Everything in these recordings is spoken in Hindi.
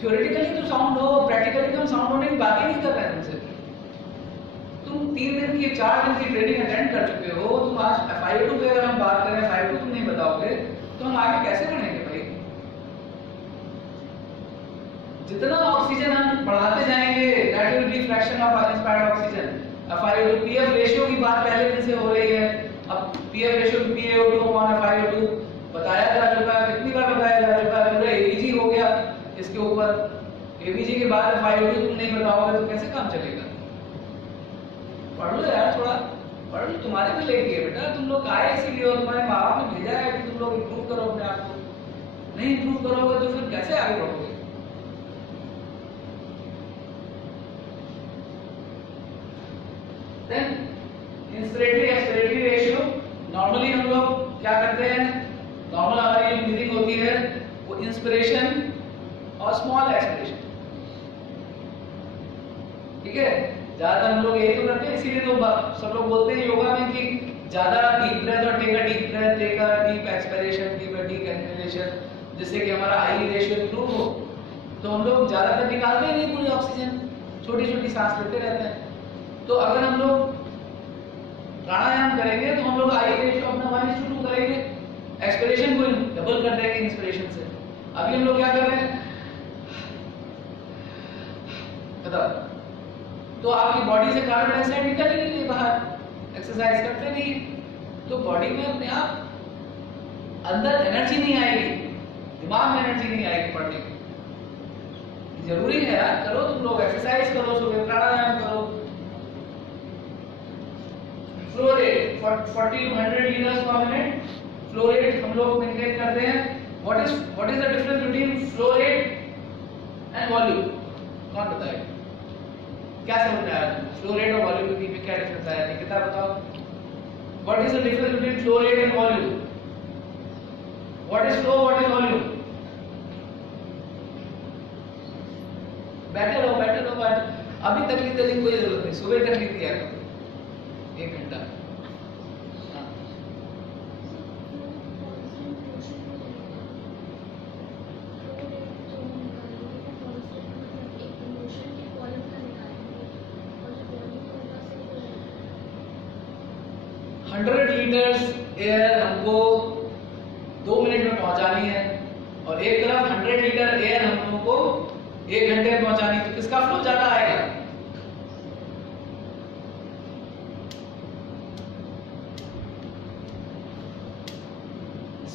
थ्योरेटिकली तो साउंड हो, प्रैक्टिकली तो हम साउंड होने की बात ही नहीं कर रहे हैं तुमसे। तुम 3 दिन की 4 दिन की ट्रेनिंग अटेंड कर चुके हो, तुम आज FiO2 पे अगर हम बात करें, FiO2 तुम नहीं बताओगे तो हम आगे कैसे बढ़ेंगे भाई? जितना ऑक्सीजन हम बढ़ाते जाएंगे, that will B fraction of inspired oxygen. FiO2 PF ratio की बात पहले दिन से हो रही है। अब PF ratio PaO2 upon FiO2 बताया जा चुका है, कितनी बार बताया जा चुका है, पूरा ABG हो गया इसके ऊपर। ABG के बाद FiO2 तुम नहीं बताओगे तो कैसे काम चलेगा? पढ़ लो यार, थोड़ा पढ़ लो, तुम्हारे भी लेके है बेटा। तुम लोग आए इसीलिए, और तुम्हारे माँ बाप ने भेजा है कि तुम लोग इंप्रूव करो अपने आप को। नहीं इंप्रूव करोगे तो फिर कैसे आगे बढ़ोगे? Then inspiratory expiratory ratio, normally हम लोग क्या करते हैं, नॉर्मल हमारी जो ब्रीदिंग होती है वो इंस्पिरेशन और स्मॉल एक्सपिरेशन, ठीक है। ज्यादातर हम लोग यही तो करते हैं, इसीलिए तो सब लोग बोलते हैं योगा में कि ज्यादा डीप ब्रेथ और take a deep breath, take a deep expiration, take a deep inhalation, जिससे कि हमारा आई रेशियो इंप्रूव हो। तो हम लोग ज्यादातर निकालते ही नहीं पूरी ऑक्सीजन, छोटी छोटी सांस लेते रहते हैं। तो अगर हम लोग प्राणायाम करेंगे तो हम लोग आई रेशियो अपना 1:2 करेंगे, एक्सपिरेशन को डबल कर देंगे इंस्पिरेशन से। अभी हम लोग क्या कर रहे हैं, बताओ, तो आपकी बॉडी से कार्बन डाइऑक्साइड निकल ही नहीं बाहर, एक्सरसाइज करते नहीं, तो बॉडी में अपने आप अंदर एनर्जी नहीं आएगी, दिमाग में एनर्जी नहीं आएगी पढ़ने की। जरूरी है यार, करो तुम लोग, एक्सरसाइज करो, सुबह प्राणायाम करो। फ्लो रेट 40 to 100 लीटर्स पर मिनट, फ्लो रेट हम लोग मेंटेन करते हैं। What is the difference between flow rate and volume? कौन बताएगा? क्या समझ में आया? फ्लो रेट और वॉल्यूम के बीच में क्या डिफरेंस आया? निकिता बताओ, what is the difference between flow rate and volume? What is flow, what is volume? बैठे रहो बैठे रहो अभी तकलीफ देने की कोई जरूरत नहीं, सुबह तकलीफ दिया करो 1 घंटा। लीटर्स एयर हमको 2 मिनट में पहुंचानी है, और एक तरफ 100 लीटर एयर हम लोगों को 1 घंटे में पहुंचानी है, तो किसका फ्लो ज्यादा आएगा?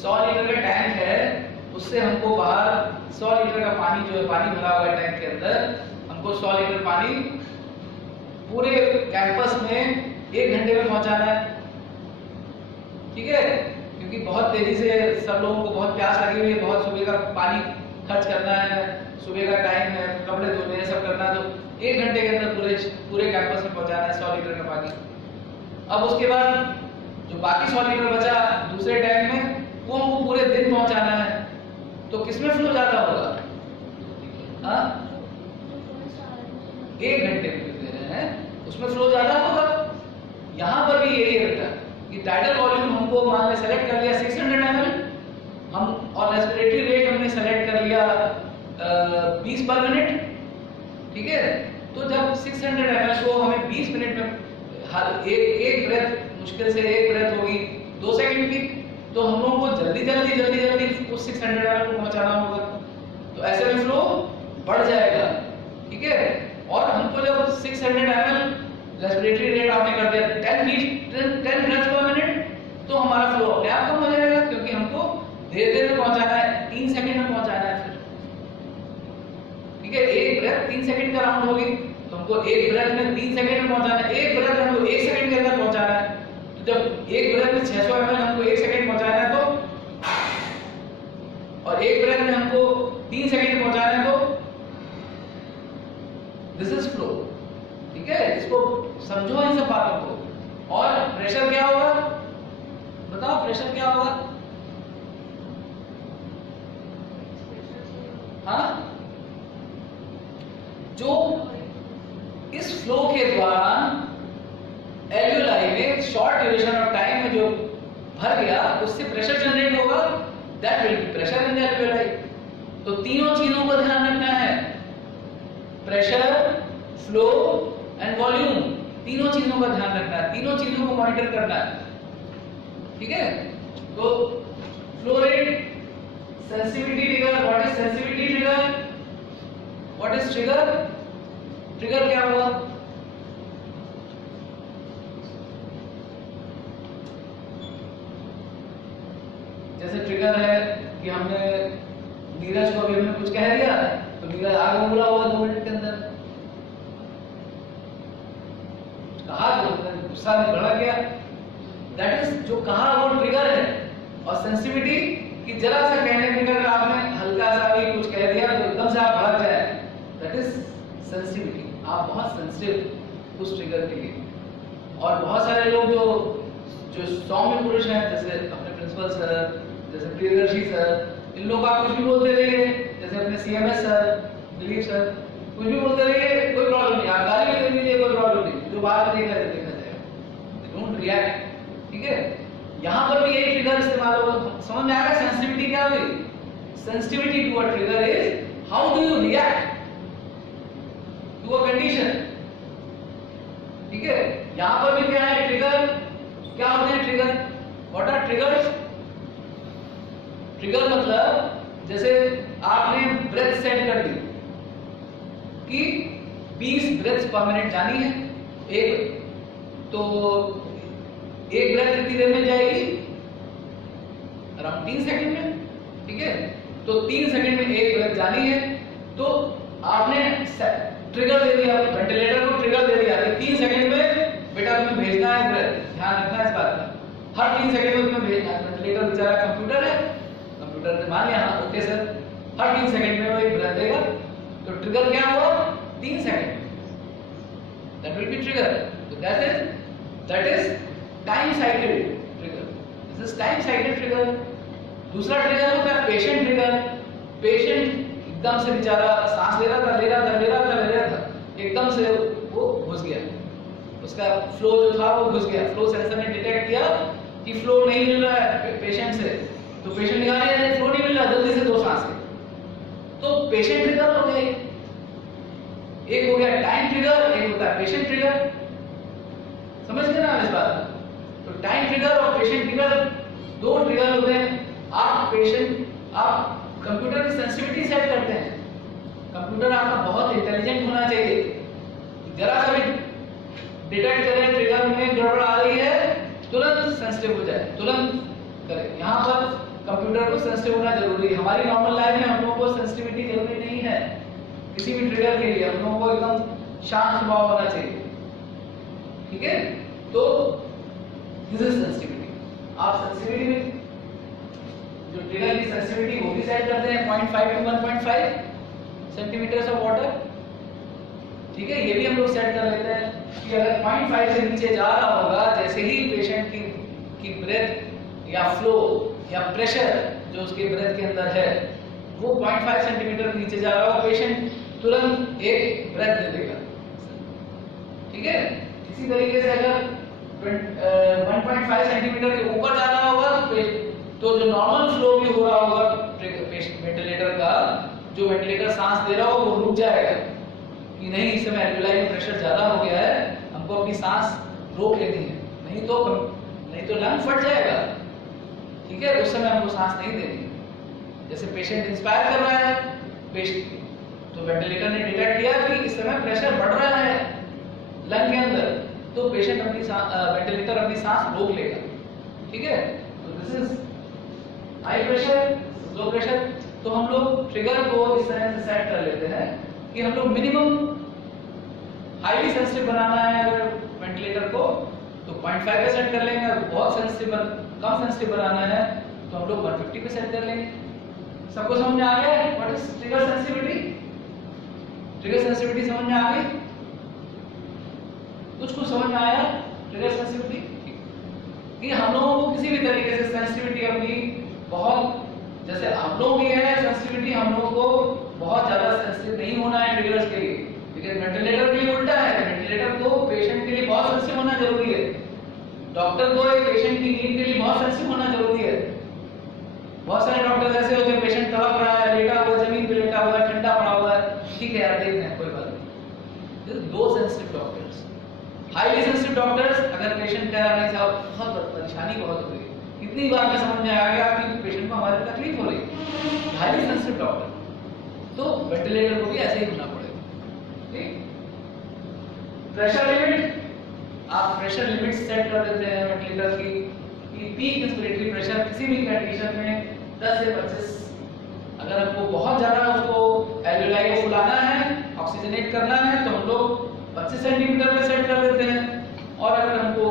सौ लीटर का टैंक है, उससे हमको बाहर 100 लीटर का पानी, जो है पानी भरा हुआ है टैंक के अंदर, हमको 100 लीटर पानी पूरे कैंपस में 1 घंटे में पहुंचाना है, ठीक है। क्योंकि बहुत तेजी से सब लोगों को बहुत प्यास लगी हुई है, बहुत सुबह का पानी खर्च करना है, सुबह का टाइम है, कपड़े धोने हैं, सब करना है, तो 1 घंटे के अंदर पूरे कैंपस में पहुंचाना है 100 लीटर का पानी। अब उसके बाद जो बाकी 100 लीटर बचा दूसरे टैंक में, वो हमको पूरे दिन पहुंचाना है, तो किसमें फ्लो ज्यादा होगा? हाँ, 1 घंटे में दे रहे हैं, उसमें फ्लो ज्यादा होगा। यहाँ पर भी यही है बेटा, कि टाइडल वॉल्यूम हमको मान ले सेलेक्ट कर लिया 600 ml हम, और रेस्पिरेटरी रेट हमने सेलेक्ट कर लिया 20 पर मिनट, ठीक है। तो जब 600 ml को हमें 20 मिनट में हर एक ब्रेथ, मुश्किल से एक ब्रेथ होगी 2 सेकंड की, तो हम लोगों को जल्दी उस 600 ml को पहुंचाना होगा, तो ऐसे में फ्लो बढ़ जाएगा, ठीक है। और हमको जब 600 ml रेस्पिरेटरी रेट आपने कर दिया 10 ब्रेथ पर मिनट, तो हमारा फ्लो अपने आप कम हो जाएगा, क्योंकि हमको धीरे में पहुंचाना है, 3 सेकंड में पहुंचाना है फिर, ठीक है। एक ब्रेथ 3 सेकंड का राउंड होगी, तो हमको एक ब्रेथ में 3 सेकंड में पहुंचाना है, एक ब्रेथ हमको 1 सेकंड के अंदर पहुंचाना है। तो जब एक ब्रेथ में 600 ml हमको 1 सेकंड पहुंचाना है, तो और एक ब्रेथ में हमको 3 सेकंड पहुंचाना है, तो दिस इज फ्लो, ठीक है। इसको समझो इन सब बातों को। और प्रेशर क्या होगा बताओ, प्रेशर क्या होगा? हाँ, जो इस फ्लो के दौरान एल्वियोलाई में शॉर्ट ड्यूरेशन ऑफ टाइम में जो भर गया, उससे प्रेशर जनरेट होगा, that will B pressure in the alveoli. तो तीनों चीजों को ध्यान रखना है, प्रेशर, फ्लो एंड वॉल्यूम, तीनों चीजों का ध्यान रखना है, तीनों चीजों को मॉनिटर करना है। ठीक है, तो flow rate, sensitivity trigger, what is sensitivity trigger, what is trigger, trigger क्या हुआ? जैसे ट्रिगर है कि हमने नीरज को अभी हमने कुछ कह दिया तो नीरज आगे बोला होगा 2 मिनट के अंदर, कहा तो गुस्सा में भड़क गया, दैट इज जो कहा वो ट्रिगर है। और सेंसिटिविटी कि जरा सा कहने पे अगर आपने हल्का सा भी कुछ कह दिया तो एकदम से आप भड़क जाए, दैट इज सेंसिटिविटी। आप बहुत सेंसिटिव उस ट्रिगर के लिए। और बहुत सारे लोग जो सौम्य पुरुष हैं, जैसे अपने प्रिंसिपल सर, जैसे प्रियदर्शी सर, इन लोग आप कुछ भी बोलते रहिए, जैसे अपने सीएमएस सर, दिलीप सर, कुछ भी बोलते रहिए, कोई प्रॉब्लम नहीं, आप गाली भी दे दीजिए, कोई प्रॉब्लम नहीं, जो बात देखा जाएगा, डोंट रिएक्ट। ठीक है, यहाँ पर भी यही ट्रिगर इस्तेमाल होगा। समझ में आ रहा है सेंसिटिविटी क्या हुई? Sensitivity to a trigger is how do you react to a condition. ठीक है, यहाँ पर भी क्या है ट्रिगर, क्या होते हैं trigger, what are triggers? Trigger मतलब जैसे आपने ब्रेथ सेट कर दी कि 20 ब्रेथ्स पर मिनट जानी है, एक तो एक ब्रेथ कितनी देर में जाएगी? अराउंड 3 सेकंड में। ठीक है, तो 3 सेकंड में एक ब्रेथ जानी है, तो आपने ट्रिगर दे दिया, वेंटिलेटर को ट्रिगर दे दिया कि 3 सेकंड में बेटा तुम्हें भेजना है ब्रेथ, ध्यान रखना है इस बात का, हर 3 सेकंड में तुम्हें भेजना है। वेंटिलेटर बेचारा कंप्यूटर है, कंप्यूटर ने मान लिया हाँ ओके सर, हर 3 सेकंड में वो एक ब्रेथ देगा, तो ट्रिगर क्या हुआ? 3 second, that will be trigger. तो that is time cycle trigger, this is time cycle trigger. दूसरा ट्रिगर होता है पेशेंट ट्रिगर। पेशेंट एकदम से बेचारा सांस ले रहा था, एकदम से वो घुस गया, उसका फ्लो जो था वो घुस गया, फ्लो सेंसर ने डिटेक्ट किया कि फ्लो नहीं मिल रहा है पेशेंट से, तो पेशेंट निकाल रहा है फ्लो नहीं मिल रहा, जल्दी से 2 सांस ले, तो पेशेंट ट्रिगर हो गया। एक हो गया टाइम ट्रिगर, एक होता है पेशेंट ट्रिगर। समझ गए ना इस बात? तो टाइम ट्रिगर और पेशेंट ट्रिगर 2 ट्रिगर होते हैं। आप कंप्यूटर की सेंसिटिविटी सेट करते हैं, कंप्यूटर आपका बहुत इंटेलिजेंट होना चाहिए, जरा सा भी डिटेक्ट करे ट्रिगर में गड़बड़ आ रही है तुरंत सेंसिटिव हो जाए, तुरंत करे। यहाँ पर कंप्यूटर को सेंसिटिव होना जरूरी है। हमारी नॉर्मल लाइफ में हम लोगों को सेंसिटिविटी जरूरी नहीं है, किसी भी ट्रिगर के लिए हम लोगों को एकदम शांत स्वभाव होना चाहिए। ठीक है, तो दिस इज सेंसिटिविटी। आप सेंसिटिविटी में जो ट्रिगर की सेंसिटिविटी वो भी सेट करते हैं 0.5 to 1.5 सेंटीमीटर्स ऑफ वाटर। ठीक है, ये भी हम लोग सेट कर लेते हैं कि अगर 0.5 से नीचे जा रहा होगा, जैसे ही पेशेंट की ब्रेथ या फ्लो या प्रेशर जो उसके ब्रेथ के अंदर है वो 0.5 सेंटीमीटर नीचे जा रहा होगा, पेशेंट तुरंत एक ब्रेथ दे देगा। ठीक है, इसी तरीके से अगर 1.5 सेंटीमीटर के ऊपर जा रहा होगा तो जो नॉर्मल फ्लो भी हो रहा होगा वेंटिलेटर का, जो वेंटिलेटर सांस दे रहा हो वो रुक जाएगा कि नहीं इस समय एल्वियोलाई में प्रेशर ज्यादा हो गया है, हमको अपनी सांस रोक लेनी है, नहीं तो लंग फट जाएगा। ठीक है, उस समय हमको सांस नहीं देनी। जैसे पेशेंट इंस्पायर कर रहा है, तो वेंटिलेटर ने डिटेक्ट किया कि इस समय प्रेशर बढ़ रहा है लंग के अंदर, तो पेशेंट वेंटिलेटर अपनी सांस रोक लेगा। ठीक है, तो this is high pressure, low pressure. तो हम लोग ट्रिगर को इस तरह से सेट कर लेते हैं कि हम लोग मिनिमम हाईली सेंसिटिव बनाना है अगर वेंटिलेटर को तो 0.5 पे सेट कर लेंगे, अगर बहुत सेंसिटिव कम सेंसिटिव बनाना है तो हम लोग 150 पे सेट कर लेंगे। सबको समझ में आ गया है what is trigger sensitivity? Trigger sensitivity समझ में आ गई? कुछ समझ में आया ट्रिगर सेंसिटिविटी? कि हम लोगों को किसी भी तरीके से सेंसिटिविटी अपनी बहुत, जैसे हम लोगों की है सेंसिटिविटी, हम लोगों को बहुत ज्यादा सेंसिटिव नहीं होना है ट्रिगर्स के लिए, लेकिन वेंटिलेटर के लिए उल्टा है। वेंटिलेटर को पेशेंट के लिए बहुत सेंसिटिव होना जरूरी है, डॉक्टर को एक पेशेंट की नीड के लिए बहुत सेंसिटिव होना जरूरी है। बहुत सारे डॉक्टर ऐसे होते हैं पेशेंट तड़प रहा है, लेटा हुआ जमीन पे लेटा हुआ है, ठंडा पड़ा हुआ है, ठीक है यार देख रहे हैं कोई बात नहीं, हाईली सेंसिटिव डॉक्टर्स, अगर पेशेंट कह रहा नहीं साहब बहुत परेशानी बहुत हो रही है, इतनी बार में समझ में आ गया कि पेशेंट को हमारी तकलीफ हो रही है, हाईली सेंसिटिव डॉक्टर, तो वेंटिलेटर को भी ऐसे ही होना पड़ेगा। ठीक, प्रेशर लिमिट, आप प्रेशर लिमिट सेट कर देते हैं वेंटिलेटर की कि पीक इंस्पिरेटरी प्रेशर किसी भी कंडीशन में 10 से 25, अगर हमको बहुत ज्यादा उसको एल्वेलाई को फुलाना है, ऑक्सीजनेट करना है, तो हम लोग 25 सेंटीमीटर पे सेट कर देते हैं, और अगर हमको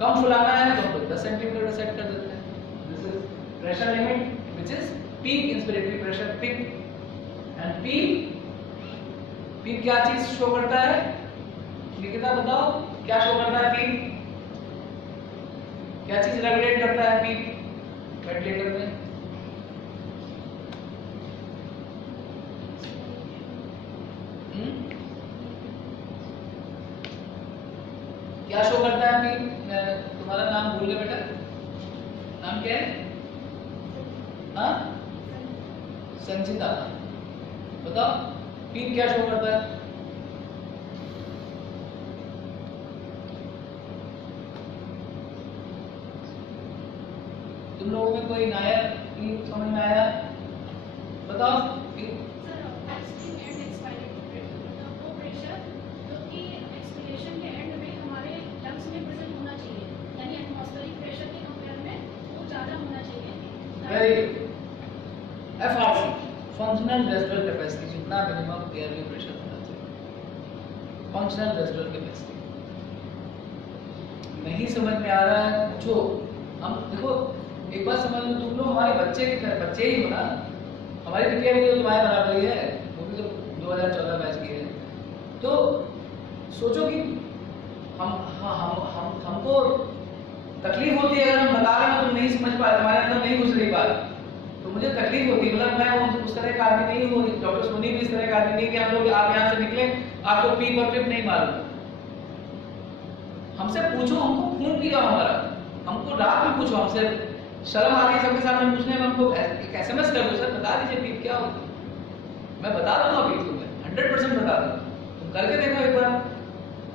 कम फुलाना है तो हम लोग 10 सेंटीमीटर पे सेट कर देते हैं। This is pressure limit which is peak inspiratory pressure, peak and peak क्या चीज शो करता है? निकिता बताओ क्या शो करता है पीक? क्या चीज रेगुलेट करता है पीक वेंटिलेटर में? क्या शो करता है पीक? तुम्हारा नाम भूल गया बेटा, नाम क्या है? हाँ, संचिता, बताओ पीक क्या शो करता है? तुम लोगों में कोई नायर समझ में आया? बताओ। FRC, फंक्शनल रेसिडुअल कैपेसिटी, जितना मिनिमम एयरवे प्रेशर होना चाहिए, फंक्शनल रेसिडुअल कैपेसिटी। नहीं समझ में आ रहा है पूछो। हम देखो एक बात समझ लो, तुम लोग हमारे बच्चे की तरह, बच्चे ही हो ना, हमारी बिटिया भी तो तुम्हारे बराबर ही है, वो भी तो 2014 बैच की है, तो सोचो कि हमको तकलीफ होती है अगर हम बता रहे हैं तुम नहीं समझ पा रहे, तुम्हारे अंदर नहीं घुस रही बात, तो मुझे तकलीफ होती है। मतलब मैं उस तरह का आदमी नहीं हूँ, डॉक्टर सोनी भी इस तरह का आदमी नहीं कि हम लोग आप यहाँ से निकले आपको पीक और पिप नहीं मालूम। हमसे पूछो, हमको खून पिया हमारा, हमको रात में पूछो, हमसे शर्म आ रही है सबके सामने पूछने में, हमको एक SMS कर दो, सर बता दीजिए पीक क्या होती है, मैं बता दूंगा पीक तुम्हें 100% बता दूंगा, तुम करके देखो एक बार,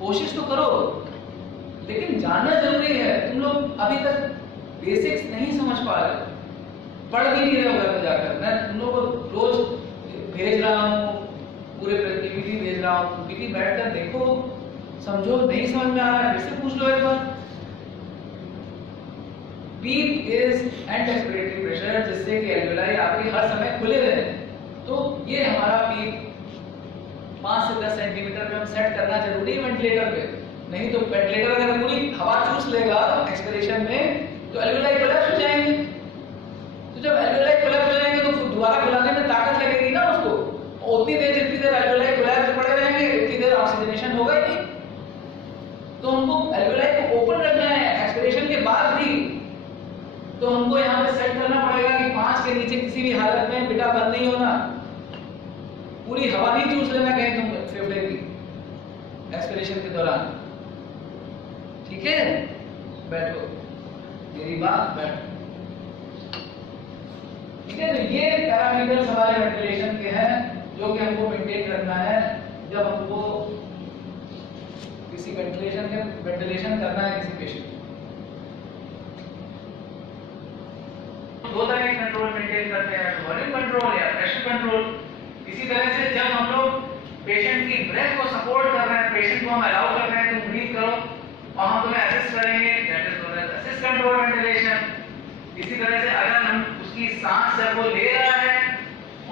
कोशिश तो करो, लेकिन जानना जरूरी है। तुम लोग अभी तक बेसिक्स नहीं समझ पा रहे, पढ़ भी नहीं रहे हो घर में जाकर। मैं तुम लोगों को रोज भेज रहा हूँ, पूरे पीपीटी भेज रहा हूँ, पीपीटी बैठकर देखो, समझो, नहीं समझ में आ रहा है फिर से पूछ लो एक बार। Peak is end expiratory pressure, जिससे कि एल्वेलाई आपके हर समय खुले रहे, तो ये हमारा पीक 5 से 10 सेंटीमीटर पे हम सेट करना जरूरी है वेंटिलेटर पे, नहीं तो वेंटिलेटर अगर पूरी हवा चूस लेगा एक्सपिरेशन में तो एल्वेलाई कोलैप्स हो जाएंगे, तो जब एल्वेलाई कोलैप्स हो जाएंगे तो दोबारा खुलाने में ताकत लगेगी ना उसको, उतनी देर जितनी देर एल्वेलाई कोलैप्स पड़े रहेंगे उतनी देर ऑक्सीजनेशन होगा ही नहीं। तो हमको एल्वेलाई को ओपन रखना है एक्सपिरेशन के बाद भी, तो हमको यहाँ पे सेट करना पड़ेगा कि 5 के नीचे किसी भी हालत में बेटा बंद नहीं होना, पूरी हवा नहीं चूस लेना कहीं तुम फेफड़े की एक्सपिरेशन के दौरान। ठीक है, बैठो, मेरी बात बैठो। ठीक है, तो ये पैरामीटर्स हमारे वेंटिलेशन के हैं जो कि हमको मेंटेन करना है जब हमको किसी वेंटिलेशन करना है किसी पेशेंट। दो तरह के कंट्रोल मेंटेन करते हैं, वॉल्यूम कंट्रोल या प्रेशर कंट्रोल। इसी तरह से जब हम लोग पेशेंट की ब्रेथ को सपोर्ट कर रहे हैं, पेशेंट को हम अलाउ कर रहे हैं तुम ब्रीथ करो और हम तुम्हें असिस्ट करेंगे, that is known as assist control ventilation. इसी तरह से अगर हम उसकी सांस जब वो ले रहा है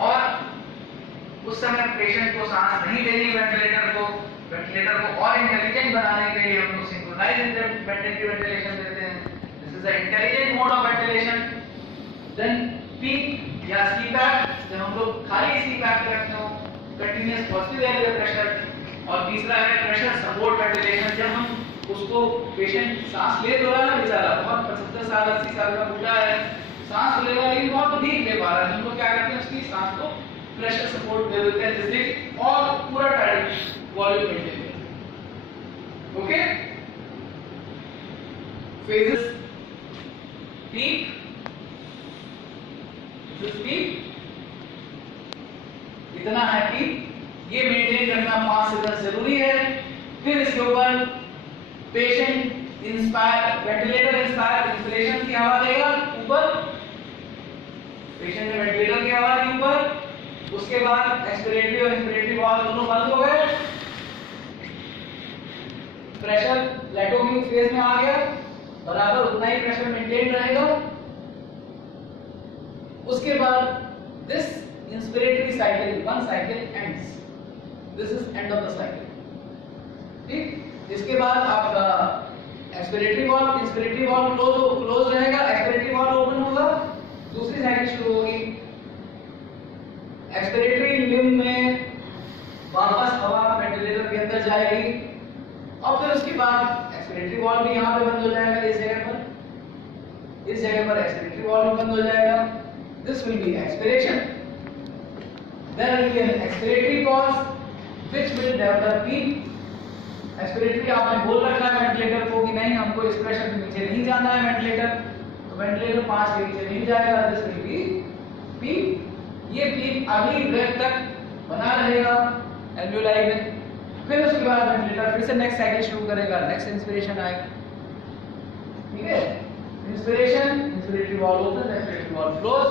और उस समय पेशेंट को सांस नहीं देनी, वेंटिलेटर को और इंटेलिजेंट बनाने के लिए हम लोग सिंक्रोनाइज्ड वेंटिलेटरी वेंटिलेशन देते हैं। This is the intelligent mode of ventilation. Then peak या CPAP, जब हम लोग खाली CPAP पे रखते हो, कंटीन्यूअस पॉजिटिव एयर प्रेशर। और तीसरा है प्रेशर सपोर्ट वेंटिलेशन, जब हम उसको पेशेंट सांस ले तो रहा है बेचारा, बहुत 75 साल 80 साल का बूढ़ा है, सांस लेगा लेकिन बहुत ठीक ले पा रहा है, हम लोग क्या करते हैं उसकी सांस को प्रेशर सपोर्ट दे देते हैं जिससे और पूरा टाइट वॉल्यूम मेंटेन करें। ओके, फेजेस, पीक, इतना है कि ये मेंटेन करना 5 से 10 जरूरी है। फिर इसके ऊपर patient inspire ventilator inspire inspiration की हवा देगा ऊपर, पेशेंट ने वेंटिलेटर की हवा दी ऊपर, उसके बाद एक्सपिरेटरी और इंस्पिरेटरी वाल्व दोनों बंद हो गए, प्रेशर प्लेटो की फेज में आ गया, बराबर उतना ही प्रेशर मेंटेन रहेगा। उसके बाद this inspiratory cycle one cycle ends, this is end of the cycle. ठीक, इसके बाद आपका expiratory valve inspiratory valve close रहेगा, एक्सपिरेटरी वाल्व ओपन होगा, दूसरी साइकिल शुरू होगी। एक्सपिरेटरी लिम्ब में वापस हवा वेंटिलेटर के अंदर जाएगी और फिर उसके बाद एक्सपिरेटरी वाल्व भी यहाँ पे बंद हो जाएगा, इस जगह पर एक्सपिरेटरी वाल्व बंद हो जाएगा। This will be expiration, there will be an expiratory pause which will develop peak. Expiratory आपने बोल रखा है वेंटिलेटर को कि नहीं हमको इस प्रेशर के नीचे नहीं जाना है वेंटिलेटर, तो वेंटिलेटर 5 के नीचे नहीं जाएगा, दिस विल बी पीक। ये पीक अगली ब्रेथ तक बना रहेगा एल्वियोलाई में। फिर उसके बाद वेंटिलेटर फिर से नेक्स्ट साइकिल शुरू करेगा, नेक्स्ट इंस्पिरेशन आएगा। ठीक है, inspiration inspiratory valve open, expiratory valve close,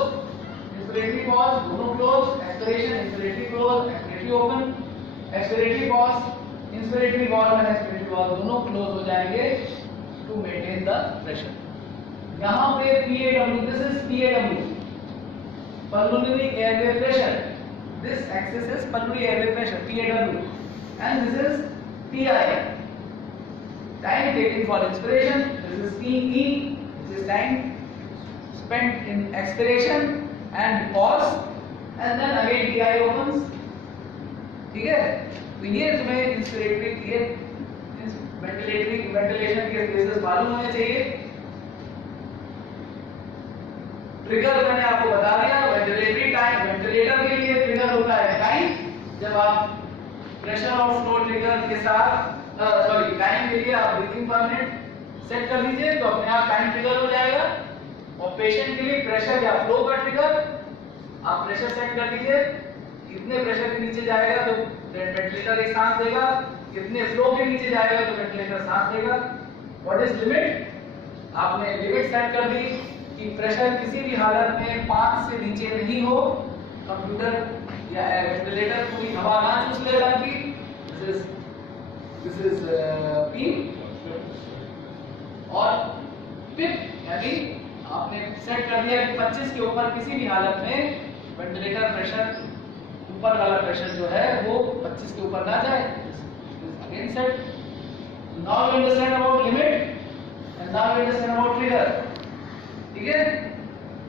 inspiratory pause दोनों close, expiration inspiratory close expiratory open, expiratory pause inspiratory valve and expiratory valve दोनों क्लोज हो जाएंगे टू मेंटेन द प्रेशर। यहाँ पे PAW, this is PAW pulmonary airway pressure, this axis is pulmonary airway pressure PAW, and this is TI, time taken for inspiration, this is TE, this is time spent in expiration and pause, and then again TI opens। ठीक है, तो ये तुम्हें इंस्पिरेटरी ये वेंटिलेटरी वेंटिलेशन के फेजेस मालूम होने चाहिए। ट्रिगर मैंने आपको बता दिया, वेंटिलेटरी टाइम वेंटिलेटर के लिए ट्रिगर होता है टाइम, जब आप प्रेशर और फ्लो ट्रिगर के साथ सॉरी टाइम के लिए आप ब्रीथिंग परमिट सेट कर लीजिए तो अपने आप टाइम ट्रिगर हो जाएगा। और पेशेंट के लिए प्रेशर या फ्लो का ट्रिगर आप प्रेशर सेट कर लीजिए, कितने प्रेशर के नीचे जाएगा तो वेंटिलेटर एक सांस देगा, कितने फ्लो के नीचे जाएगा तो वेंटिलेटर सांस देगा। व्हाट इज लिमिट, आपने लिमिट सेट कर दी कि प्रेशर किसी भी हालत में 5 से नीचे नहीं हो, कंप्यूटर या वेंटिलेटर पूरी हवा ना चूस ले बाकी। दिस इज पी और पिप, यानी आपने सेट कर दिया कि 25 के ऊपर किसी भी हालत में वेंटिलेटर प्रेशर ऊपर वाला प्रेशर जो है वो 25 के ऊपर ना जाए। Again set, now we understand about limit and now we understand about trigger. ठीक है,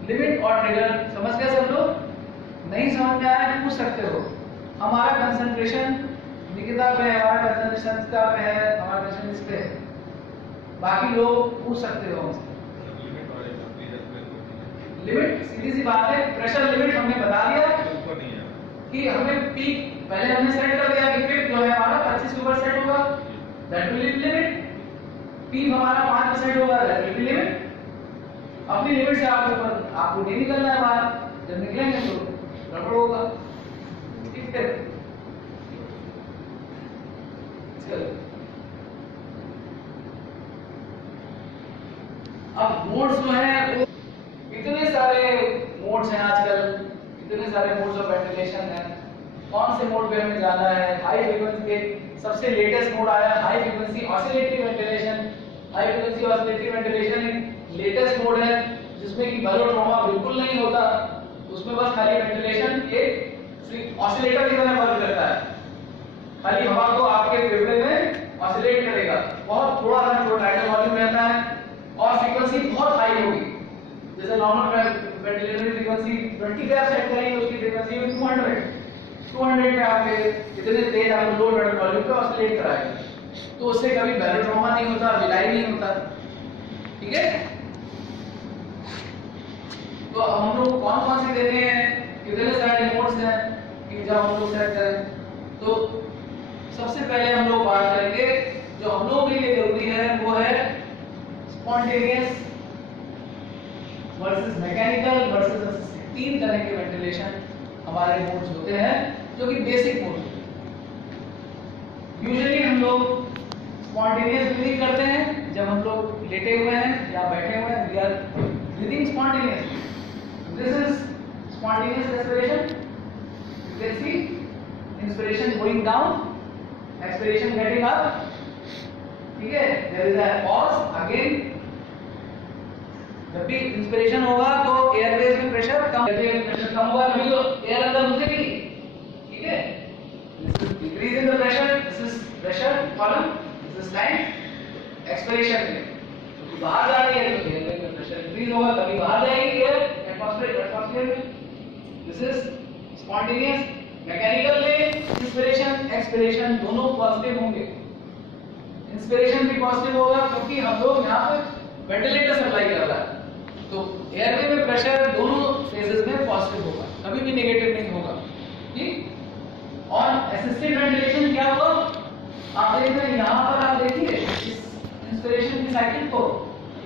लिमिट और ट्रिगर समझ गए सब लोग? नहीं समझ में आया पूछ सकते हो। हमारा कंसंट्रेशन निकिता पे है, हमारा कंसंट्रेशन इसका पे है, हमारा कंसंट्रेशन इस पे है, बाकी लोग पूछ सकते हो। लिमिट सीधी सी बात है, प्रेशर लिमिट हमने बता दिया कि हमें पीक पहले हमने सेट कर दिया कि पीक जो है हमारा 25 के ऊपर सेट होगा, that will B limit. Peak हमारा 5% होगा, दैट विल बी लिमिट। अपनी लिमिट से आपको नहीं निकलना है बाहर, जब निकलेंगे तो गड़बड़ होगा। ठीक है, चलो अब मोड्स जो है वो इतने सारे मोड्स हैं आजकल, इतने सारे मोड्स ऑफ वेंटिलेशन हैं। कौन से मोड पे हमें जाना है? हाई फ्रीक्वेंसी के सबसे लेटेस्ट मोड आया high frequency oscillatory ventilation. High frequency oscillatory ventilation एक लेटेस्ट मोड है जिसमें कि बैरोट्रोमा बिल्कुल नहीं होता, उसमें बस खाली वेंटिलेशन एक ऑसिलेटर की तरह वर्क करता है, खाली हवा को आपके फेफड़े में ऑसिलेट करेगा। बहुत थोड़ा सा जो टाइटल वॉल्यूम रहता है और फ्रीक्वेंसी बहुत हाई होगी। जैसे नॉर्मल वेंटिलेटर फ्रीक्वेंसी 20 पे आप सेट करेंगे, उसकी फ्रीक्वेंसी 200 पे आपके इतने तेज आपको लो टाइटल वॉल्यूम पे ऑसिलेट कराएगा, तो उससे कभी बैरोट्रोमा नहीं होता, विलाई नहीं होता। ठीक है, तो हम लोग कौन कौन से देते हैं, कितने सारे मोड्स हैं कि जब हम लोग सेट करें। तो सबसे पहले हम लोग बात करेंगे जो हम लोगों के लिए जरूरी है वो है spontaneous versus mechanical versus assisted. 3 तरह के वेंटिलेशन हमारे मोड्स होते हैं जो कि बेसिक मोड्स होते हैं। यूजुअली हम लोग स्पॉन्टेनियस ब्रीदिंग करते हैं जब हम लोग लेटे हुए हैं या बैठे हुए हैं, we are breathing spontaneously. This is spontaneous respiration. You can see inspiration going down, expiration getting up. ठीक है, there is a pause again. जब भी इंस्पिरेशन होगा तो एयरवेज में प्रेशर कम, प्रेशर कम होगा तभी तो एयर अंदर घुसेगी. ठीक है, decrease in the pressure, this is pressure column, this is time. Expiration में तो बाहर जा रही है तो एयरवेज में प्रेशर इंक्रीज होगा तभी बाहर जाएगी एयर एटमॉस्फेयर में. This is spontaneous. मैकेनिकल में इंस्पिरेशन एक्सपिरेशन दोनों पॉजिटिव होंगे. इंस्पिरेशन भी पॉजिटिव होगा क्योंकि हम लोग यहाँ पे वेंटिलेटर सप्लाई कर रहा है तो एयरवे में प्रेशर दोनों फेजेस में पॉजिटिव होगा, कभी भी नेगेटिव नहीं होगा. ठीक. और असिस्टेड वेंटिलेशन क्या होगा, आप देख रहे हैं यहाँ पर, आप देखिए इस इंस्पिरेशन की साइकिल को,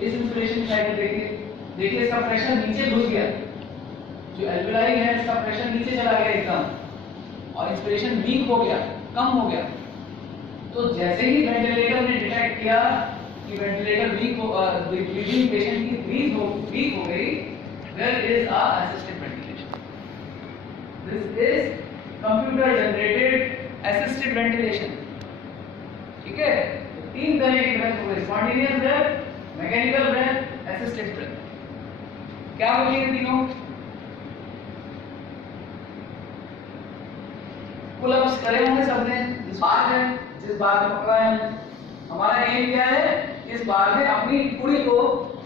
इस इंस्पिरेशन की साइकिल देखिए इसका प्रेशर नीचे घुस गया, जो एल्वेलाई है इसका प्रेशर नीचे चला गया एकदम और इंस्पिरेशन वीक हो गया, कम हो गया. तो जैसे ही वेंटिलेटर ने डिटेक्ट किया कि वेंटिलेटर वीक हो, ब्रीदिंग पेशेंट की वीक हो गई, there is a assisted ventilation. This is computer generated assisted ventilation. ठीक है, तो तीन तरह की ब्रेथ हो गई, spontaneous breath, mechanical breath, assisted breath. क्या होगी ये तीनों? पुल-अप्स करे होंगे सबने. इस बार है जिस बार में पकड़ा है, हमारा एम क्या है, इस बार में अपनी पूरी को,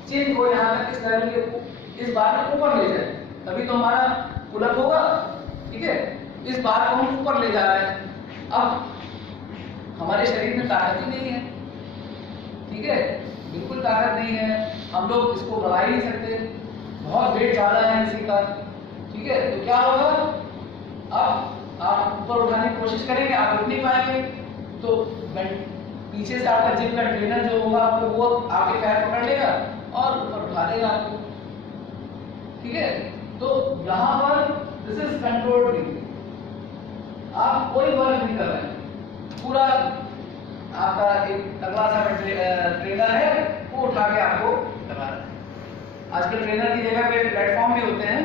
चिन को यहाँ तक इस लेवल के इस बार में ऊपर ले जाए तभी तो हमारा पुल-अप होगा. ठीक है, इस बार को हम ऊपर ले जा रहे हैं. अब हमारे शरीर में ताकत ही नहीं है. ठीक है, बिल्कुल ताकत नहीं है, हम लोग इसको बढ़ा ही नहीं सकते, बहुत वेट ज्यादा है किसी का. ठीक है, तो क्या होगा, अब आप ऊपर उठाने की कोशिश करेंगे, आप उठ नहीं पाएंगे तो पीछे से आपका जिम का ट्रेनर जो होगा आपको वो आपके पैर पकड़ लेगा और ऊपर उठा देगा आपको. ठीक है, तो यहाँ पर दिस इज कंट्रोल्ड ब्रीथिंग. आप कोई वर्क नहीं कर रहे हैं, पूरा आपका एक अगला सा ट्रेनर है वो उठा के आपको लगा रहा है. आजकल ट्रेनर की जगह पे प्लेटफॉर्म भी होते हैं,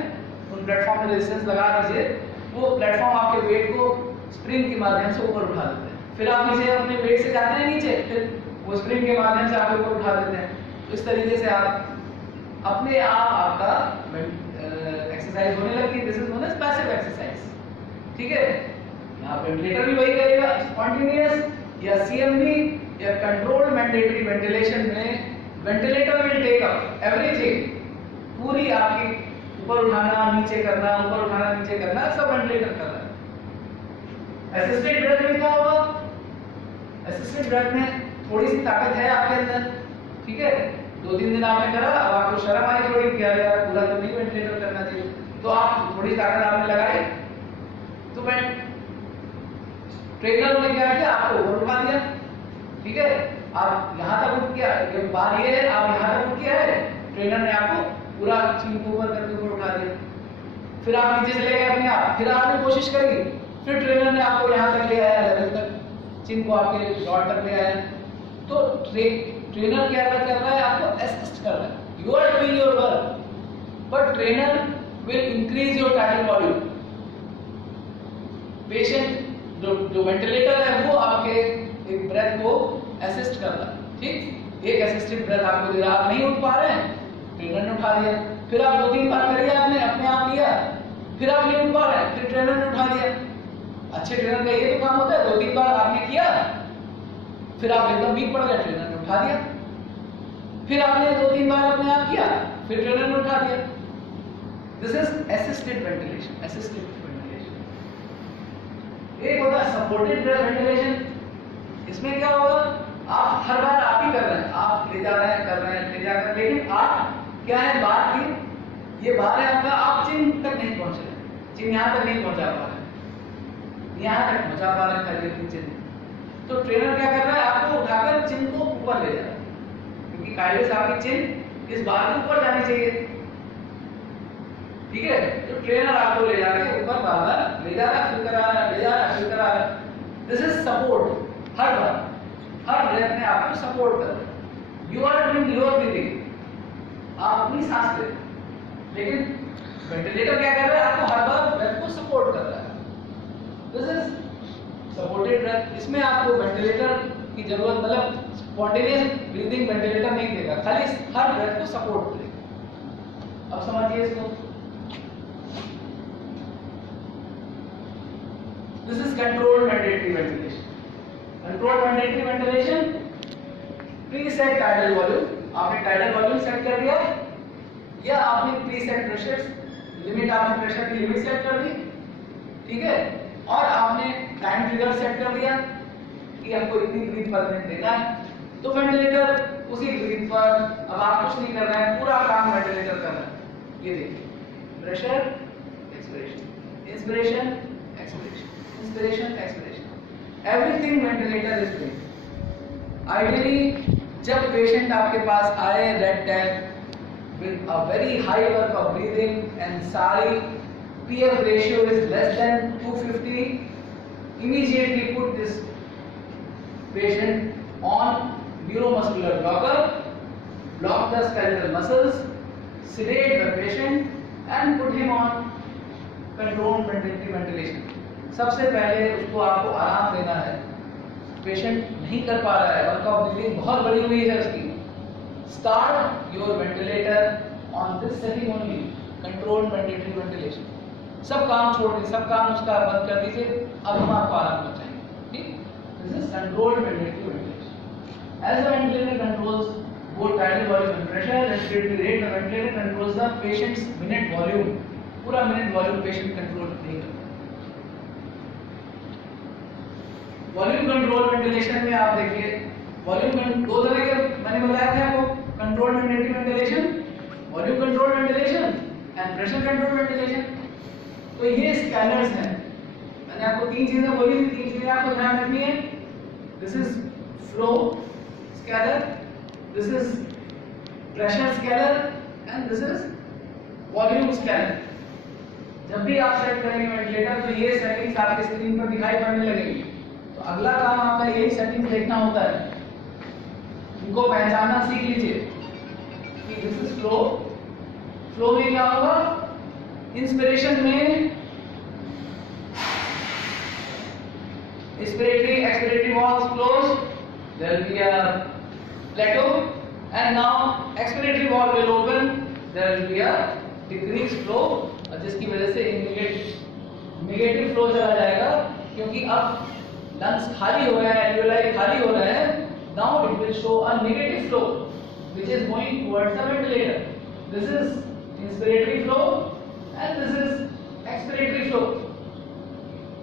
उन प्लेटफॉर्म में रेजिस्टेंस लगा दीजिए, वो प्लेटफॉर्म आपके वेट को स्प्रिंग के माध्यम से ऊपर उठा देते हैं. फिर आप नीचे अपने वेट से जाते हैं नीचे, फिर वो स्प्रिंग के माध्यम से आपको ऊपर उठा देते हैं. तो इस तरीके से आप अपने आप आपका एक्सरसाइज होने लगती है. This is known as passive exercise. ठीक है, यहाँ वेंटिलेटर भी वही करेगा. स्पॉन्टेनियस या सीएमवी या कंट्रोल्ड मैंडेटरी वेंटिलेशन में ventilator will take up everything. पूरी आपकी ऊपर उठाना नीचे करना, ऊपर उठाना नीचे करना, सब वेंटिलेटर कर रहा है. असिस्टेड ब्रेथ में क्या होगा, असिस्टेड ब्रेथ में थोड़ी सी ताकत है आपके अंदर. ठीक है, 2-3 दिन आपने करा, अब आपको शर्म आई थोड़ी कि यार पूरा तो नहीं वेंटिलेटर करना चाहिए, तो आप थोड़ी ताकत आपने लगाई तो मैं ट्रेनर ने क्या किया, आपको ऊपर उठा दिया. ठीक है, आप यहाँ तक उठ गया, ये बात ये है आप यहाँ तक उठ गया है, ट्रेनर ने आपको पूरा चीन को ऊपर करके ऊपर उठा दिया. फिर आप नीचे चले गए अपने आप, फिर आपने कोशिश करी, फिर ट्रेनर ने आपको यहाँ तक ले आया, लेवल तक चिन को आपके रॉड तक ले आया. तो ट्रेनर क्या कर रहा है, आपको असिस्ट कर रहा है. You are doing your work but trainer will increase your tidal volume. Patient जो वेंटिलेटर है वो आपके एक ब्रेथ को असिस्ट कर रहा है. ठीक, एक असिस्टेड ब्रेथ आपको दे रहा है. आप नहीं उठ पा रहे हैं, ट्रेनर ने उठा दिया. फिर आप 2-3 बार करिए, आपने अपने आप लिया, फिर आप नहीं उठ पा रहे हैं, फिर ट्रेनर ने उठा दिया. अच्छे ट्रेनर का ये तो काम होता है, 2-3 बार आपने किया, फिर आप एकदम वीक पड़ गए, ट्रेनर ने उठा दिया. फिर आपने 2-3 बार अपने आप किया, फिर ट्रेनर ने उठा दिया. This is assisted ventilation. Assisted ventilation एक होता है सपोर्टेड वेंटिलेशन. इसमें क्या होगा, आप हर बार आप ही कर रहे हैं, आप ले जा रहे हैं, कर रहे हैं, ले जा रहे हैं, लेकिन आप क्या है, बात की ये बात है आपका, आप चिन तक नहीं पहुंच रहे, चिन यहाँ तक नहीं पहुंचा पा रहे, यहाँ तक पहुंचा पा रहे खाली अपनी चिन. तो ट्रेनर क्या कर रहा है, आपको उठाकर चिन को ऊपर ले जा रहा है, क्योंकि कायदे से आपकी चिन इस बार के ऊपर जानी चाहिए. ठीक है, तो ट्रेनर आपको ले जाके ऊपर बार ले जा रहा है, फिर करा रहा है, ले जा रहा है, फिर करा रहा है. This is support. हर बार हर ब्रेथ में आप आपको सपोर्ट कर रहा है, you are doing your breathing, आप अपनी सांस ले, लेकिन वेंटिलेटर क्या कर रहा है, आपको हर बार ब्रेथ को सपोर्ट कर रहा है। This is supported breath. इसमें आपको वेंटिलेटर की जरूरत, मतलब स्पॉन्टेनियस ब्रीदिंग वेंटिलेटर नहीं देगा, खाली हर ब्रेथ को सपोर्ट करेगा। अब समझिए इसको। This is controlled ventilatory ventilation. Controlled ventilatory ventilation, preset tidal volume, आपने टाइडल वॉल्यूम सेट कर दिया, या आपने प्रीसेट प्रेशर लिमिट, आपने प्रेशर की लिमिट सेट कर दी, ठीक है, और आपने टाइम ट्रिगर सेट कर दिया कि आपको इतनी ब्रीथ पर मिनट देना है, तो वेंटिलेटर उसी ब्रीथ पर, अब आप कुछ नहीं कर रहे हैं, पूरा काम वेंटिलेटर कर रहा है। ये देखिए, pressure, expiration, inspiration, expiration, inspiration, expiration, everything ventilator is doing. Ideally जब पेशेंट आपके पास आए red tag with a very high work of breathing and SARI PF ratio is less than 250, immediately put this patient on neuromuscular blocker, block the skeletal muscles, sedate the patient and put him on controlled ventilatory ventilation. सबसे पहले उसको आपको आराम देना है, पेशेंट नहीं कर पा रहा है, वर्क ऑफ ब्रीथिंग बहुत बड़ी हुई है उसकी। Start your ventilator on this setting only, controlled ventilatory ventilation. सब काम छोड़ दीजिए, सब काम उसका बंद कर दीजिए, अब हम आपको आराम पहुंचाएंगे, ठीक? This is controlled ventilatory ventilation. As the ventilator controls both tidal volume and pressure, respiratory rate, the ventilator controls the patient's minute volume. पूरा minute volume patient control नहीं करता। Volume control ventilation में आप देखिए, वॉल्यूम दो तरह के मैंने बताया था आपको, controlled ventilatory ventilation, volume controlled ventilation and pressure controlled ventilation. तो ये स्कैनर्स हैं, मैंने आपको तीन चीजें बोली थी, तीन चीजें आपको ध्यान रखनी है। This is flow scanner, this is pressure scanner and this is volume scanner. जब भी आप सेट करेंगे वेंटिलेटर तो ये सेटिंग्स आपकी स्क्रीन पर दिखाई पड़ने लगेंगी। तो अगला काम आपका यही सेटिंग्स देखना होता है, इनको पहचानना सीख लीजिए कि दिस इज फ्लो। फ्लो में क्या होगा, इंस्पिरेशन में inspiratory expiratory valves close, there will be a plateau and now expiratory valve will open, there will be a decrease flow, जिसकी वजह से नेगेटिव फ्लो चला जाएगा, क्योंकि अब लंग्स खाली हो रहे हैं, एल्वियोलाई खाली हो रहे हैं। Now it will show a negative flow which is going towards the ventilator. This is inspiratory flow and this is expiratory flow.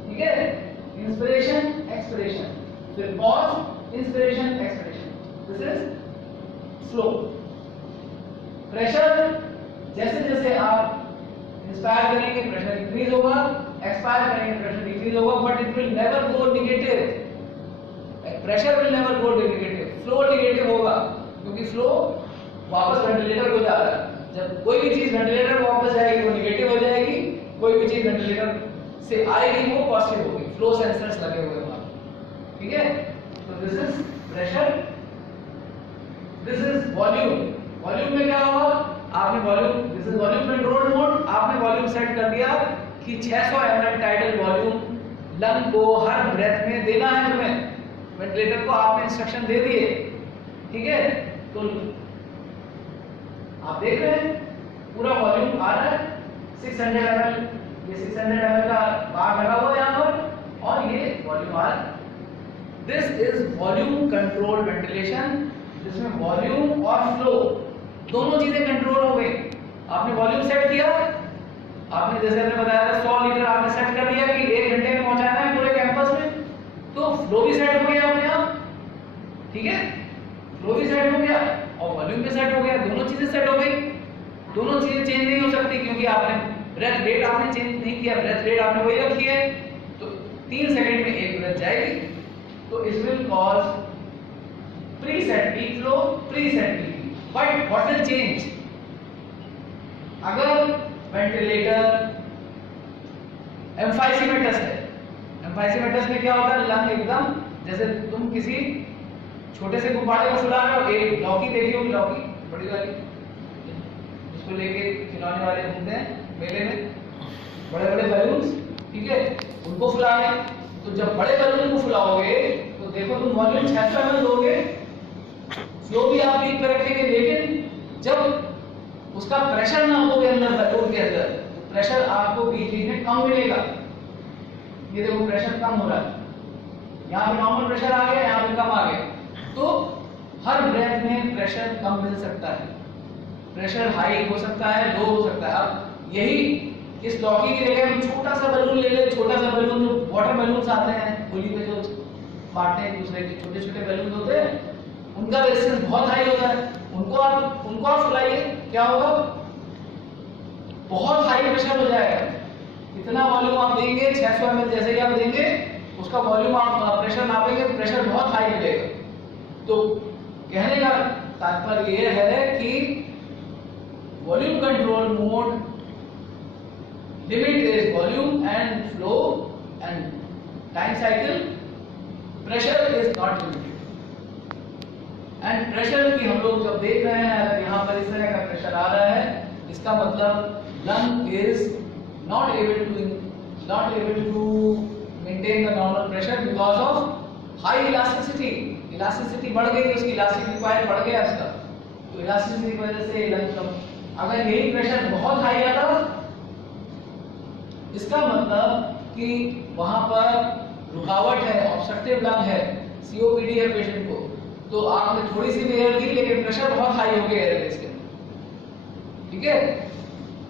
ठीक है, inspiration, expiration, फिर pause, inspiration, expiration. This is flow. Pressure, जैसे जैसे आप इंस्पायर करेंगे प्रेशर इंक्रीज होगा, एक्सपायर करेंगे प्रेशर डिक्रीज होगा, but it will never go negative. Pressure will never go negative, flow negative होगा, क्योंकि फ्लो वापस वेंटिलेटर को जा रहा है। जब कोई भी चीज वेंटिलेटर में वापस जाएगी वो नेगेटिव हो जाएगी, कोई भी चीज वेंटिलेटर से आएगी वो पॉजिटिव होगी। फ्लो सेंसर्स लगे हुए हैं, ठीक है। तो this is pressure, this is volume. Volume में क्या होगा, आपने volume, this is volume control mode, आपने वॉल्यूम सेट कर दिया कि 600 ml टाइडल वॉल्यूम लंग को हर ब्रेथ में देना है तुम्हें। वेंटिलेटर को आपने इंस्ट्रक्शन दे दिए, ठीक है। तो आप देख रहे हैं पूरा वॉल्यूम आ रहा है 600 ml, ये 600 ml का बार लगा हुआ है यहाँ पर, और ये वॉल्यूम आ रहा है। This is volume control ventilation, जिसमें वॉल्यूम और फ्लो दोनों चीजें कंट्रोल हो गई। आपने वॉल्यूम सेट किया, आपने जैसे मैंने बताया था 100 लीटर आपने सेट कर दिया कि 1 घंटे में पहुंचाना है पूरे कैंपस में, तो फ्लो भी सेट हो गया अपने आप, ठीक है। फ्लो भी सेट हो गया और वॉल्यूम भी सेट हो गया, दोनों चीजें सेट हो गई। दोनों चीजें चेंज नहीं हो सकती क्योंकि आपने ब्रेथ रेट आपने चेंज नहीं किया, ब्रेथ रेट आपने वही रखी है। तो 3 सेकंड में एक ब्रेथ जाएगी, तो it will cause preset peak flow, preset peak. But what will change, अगर वेंटिलेटर एम्फाइसीमेटस है, एम्फाइसीमेटस में क्या होता है, लंग एकदम जैसे तुम किसी छोटे से गुब्बारे को फुला रहे हो, एक लौकी देखी होगी, लौकी बड़ी वाली उसको लेके खिलौने वाले घूमते हैं मेले में, बड़े बड़े बैलून्स, ठीक है, उनको फुला रहे। तो जब बड़े बैलून को फुलाओगे तो देखो तुम वॉल्यूम 600 ml दोगे, फ्लो भी आप पीक पे रखेंगे, लेकिन जब उसका प्रेशर ना होगे अंदर बैलून के अंदर, तो प्रेशर आपको बिजली में कम मिलेगा। ये देखो प्रेशर कम हो रहा है, यहाँ पे नॉर्मल प्रेशर आ गया, यहाँ पे कम आ गया। तो हर ब्रेथ में प्रेशर कम मिल सकता है, प्रेशर हाई हो सकता है, लो हो सकता है। अब यही इस लौकी की जगह हम छोटा सा बलून ले ले, छोटा सा बलून जो वाटर बलून्स आते हैं होली पे जो फाड़ते हैं दूसरे के, छोटे छोटे बलून होते हैं, उनका रेजिस्टेंस बहुत हाई होता है, उनको आप फुलाइए, क्या होगा, बहुत हाई प्रेशर हो जाएगा। इतना वॉल्यूम आप देंगे 600 ml, जैसे ही आप देंगे उसका वॉल्यूम आप प्रेशर नापेंगे, प्रेशर बहुत हाई मिलेगा। तो कहने का तात्पर्य ये है कि volume control mode limit is volume and flow and time cycle, pressure is not limited। and pressure की हम लोग जब देख रहे हैं यहाँ पर इस तरह का प्रेशर आ रहा है, इसका मतलब lung is not able to maintain the normal pressure because of high elasticity। elasticity बढ़ गई, उसकी elastic require बढ़ गया उसका, तो elasticity की वजह से lung कम। अगर यही प्रेशर बहुत हाई आता, इसका मतलब कि वहां पर रुकावट है, ऑब्स्ट्रक्टिव लंग है, COPD है पेशेंट को, तो आपने थोड़ी सी भी एयर दी लेकिन प्रेशर बहुत हाई हो गया एयरवेज के अंदर, ठीक है।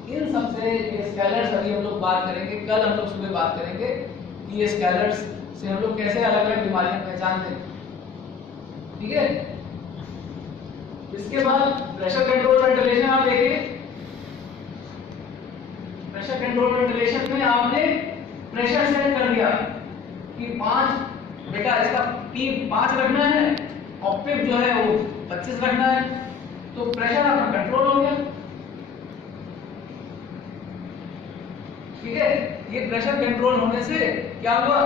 इन सब से ये स्कैलर्स अभी हम लोग बात करेंगे, कल हम लोग सुबह बात करेंगे कि ये स्कैलर्स से हम लोग कैसे अलग अलग बीमारियां पहचानते हैं, ठीक है। इसके बाद प्रेशर कंट्रोल वेंटिलेशन आप देखिए, प्रेशर कंट्रोल वेंटिलेशन में आपने प्रेशर सेट कर दिया कि 5 बेटा इसका P5 रखना है और पिप जो है वो 25 रखना है, तो प्रेशर आपका कंट्रोल हो गया, ठीक है। ये प्रेशर कंट्रोल होने से क्या हुआ,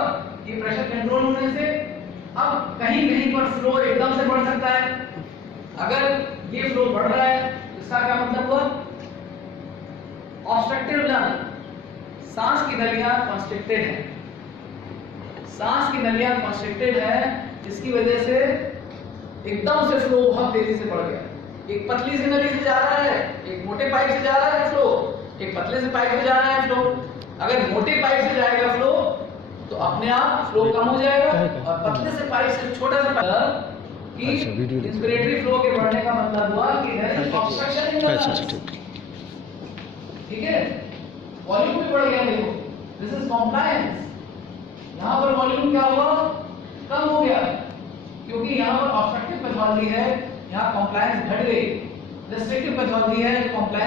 ये प्रेशर कंट्रोल होने से अब कहीं कहीं पर फ्लो एकदम से बढ़ सकता है। अगर ये फ्लो बढ़ रहा है इसका क्या मतलब हुआ, ऑब्स्ट्रक्टिव लंग, सांस की नलियां कॉन्स्ट्रिक्टेड है, सांस की नलियां कॉन्स्ट्रिक्टेड है, जिसकी वजह से एकदम से फ्लो बहुत तेजी से बढ़ गया। एक पतली सी नली से जा रहा है, एक मोटे पाइप से जा रहा है फ्लो, एक पतले से पाइप से जा रहा है फ्लो। अगर मोटे पाइप से जाएगा फ्लो तो अपने आप फ्लो कम हो जाएगा, और पतले से पाइप से छोटा सा पाइप कि इंस्पिरेटरी फ्लो के बढ़ने का मतलब हुआ कि है ऑब्स्ट्रक्शन इन द लंग्स, ठीक है। वॉल्यूम भी बढ़ गया, देखो दिस इज कॉम्प्लायंस, यहाँ पर वॉल्यूम क्या हुआ, कम हो गया, क्योंकि यहाँ पर ऑब्स्ट्रक्टिव पैथोलॉजी है, यहाँ कॉम्प्लायंस घट गई। रेस्ट्रिक्टिव पैथोलॉजी है, कॉम्प्लायंस